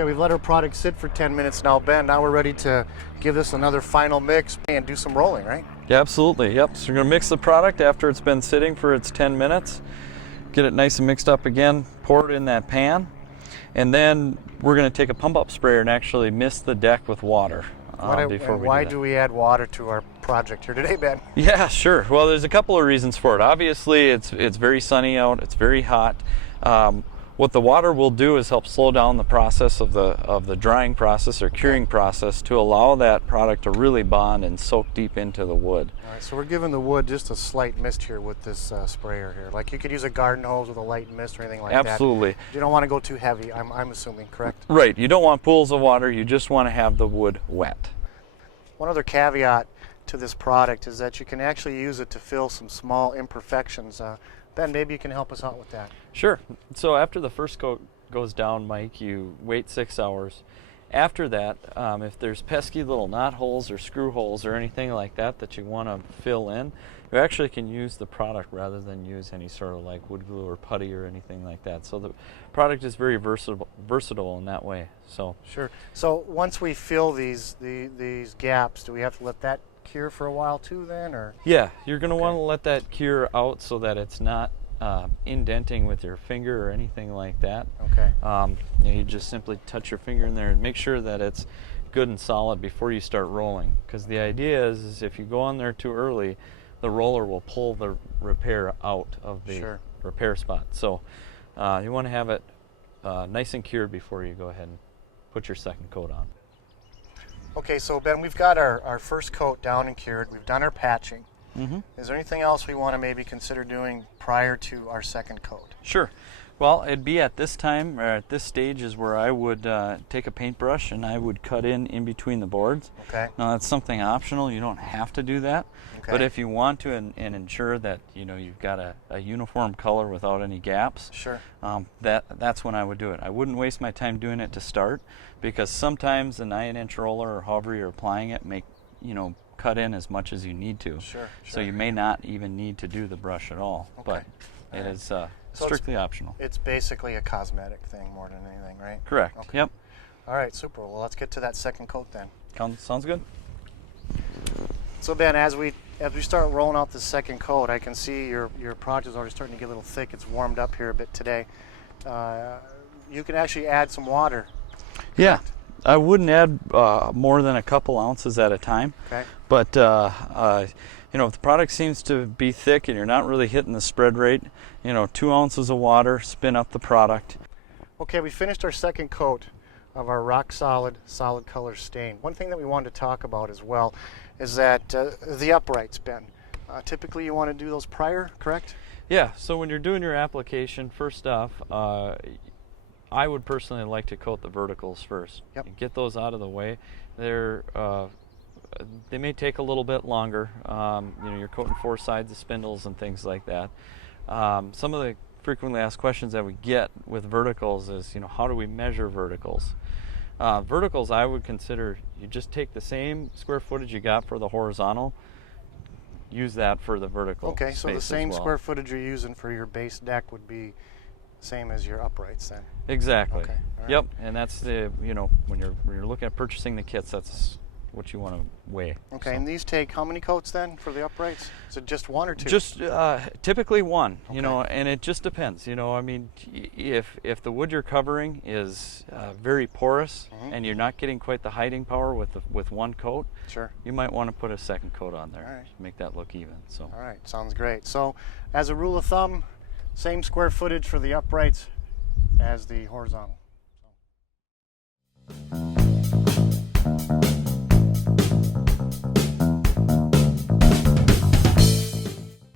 Okay, we've let our product sit for 10 minutes now, Ben. Now we're ready to give this another final mix and do some rolling, right? Yeah, absolutely. Yep. So we're going to mix the product after it's been sitting for its 10 minutes. Get it nice and mixed up again, pour it in that pan, and then we're going to take a pump up sprayer and actually mist the deck with water before we why do that. do we add water to our project here today, Ben? Yeah, sure. Well, there's a couple of reasons for it. Obviously, it's very sunny out. It's very hot. What the water will do is help slow down the process of the drying process or curing process to allow that product to really bond and soak deep into the wood. All right, so we're giving the wood just a slight mist here with this sprayer here. Like you could use a garden hose with a light mist or anything like that. Absolutely. You don't want to go too heavy, I'm assuming, correct? Right. You don't want pools of water. You just want to have the wood wet. One other caveat to this product is that you can actually use it to fill some small imperfections. Ben, maybe you can help us out with that. Sure. So after the first coat goes down, Mike, you wait 6 hours. After that, if there's pesky little knot holes or screw holes or anything like that that you want to fill in, you actually can use the product rather than use any sort of like wood glue or putty or anything like that. So the product is very versatile in that way. So sure. So once we fill these gaps, do we have to let that cure for a while too then, or? Yeah, you're going to want to let that cure out so that it's not indenting with your finger or anything like that. Okay. You just simply touch your finger in there and make sure that it's good and solid before you start rolling. Because the idea is if you go on there too early, the roller will pull the repair out of the repair spot. So you want to have it nice and cured before you go ahead and put your second coat on. Okay, so Ben, we've got our first coat down and cured. We've done our patching. Mm-hmm. Is there anything else we want to maybe consider doing prior to our second coat? Sure. Well, it'd be at this time, or at this stage, is where I would take a paintbrush and I would cut in between the boards. Okay. Now that's something optional. You don't have to do that. Okay. But if you want to and ensure that you've got a uniform color without any gaps, sure. That's when I would do it. I wouldn't waste my time doing it to start, because sometimes the 9-inch roller or however you're applying it make cut in as much as you need to. Sure. So you may not even need to do the brush at all. Okay. But it is so strictly optional. It's basically a cosmetic thing more than anything, right? Correct. Okay. Yep. All right, super. Well, let's get to that second coat then. Sounds good. So Ben, as we start rolling out the second coat, I can see your project is already starting to get a little thick. It's warmed up here a bit today. You can actually add some water. Yeah. I wouldn't add more than a couple ounces at a time. Okay. But if the product seems to be thick and you're not really hitting the spread rate, 2 ounces of water, spin up the product. Okay, we finished our second coat of our RockSolid solid color stain. One thing that we wanted to talk about as well is that the uprights, Ben. Typically you want to do those prior, correct? Yeah, so when you're doing your application, first off, I would personally like to coat the verticals first. Yep. And get those out of the way. They may take a little bit longer. You're coating 4 sides of spindles and things like that. Some of the frequently asked questions that we get with verticals is, how do we measure verticals? Verticals, I would consider you just take the same square footage you got for the horizontal, use that for the vertical. Okay, so the same as well. square footage you're using for your base deck would be same as your uprights then. Exactly. Okay. All right. Yep, and that's the when you're looking at purchasing the kits, that's what you want to weigh. Okay, so. and these take how many coats then for the uprights? Is it just 1 or 2? Just typically 1. Okay. And it just depends. If the wood you're covering is very porous and you're not getting quite the hiding power with 1 coat, sure, you might want to put a second coat on there. All right. To make that look even. So. All right, sounds great. So, as a rule of thumb, same square footage for the uprights as the horizontal.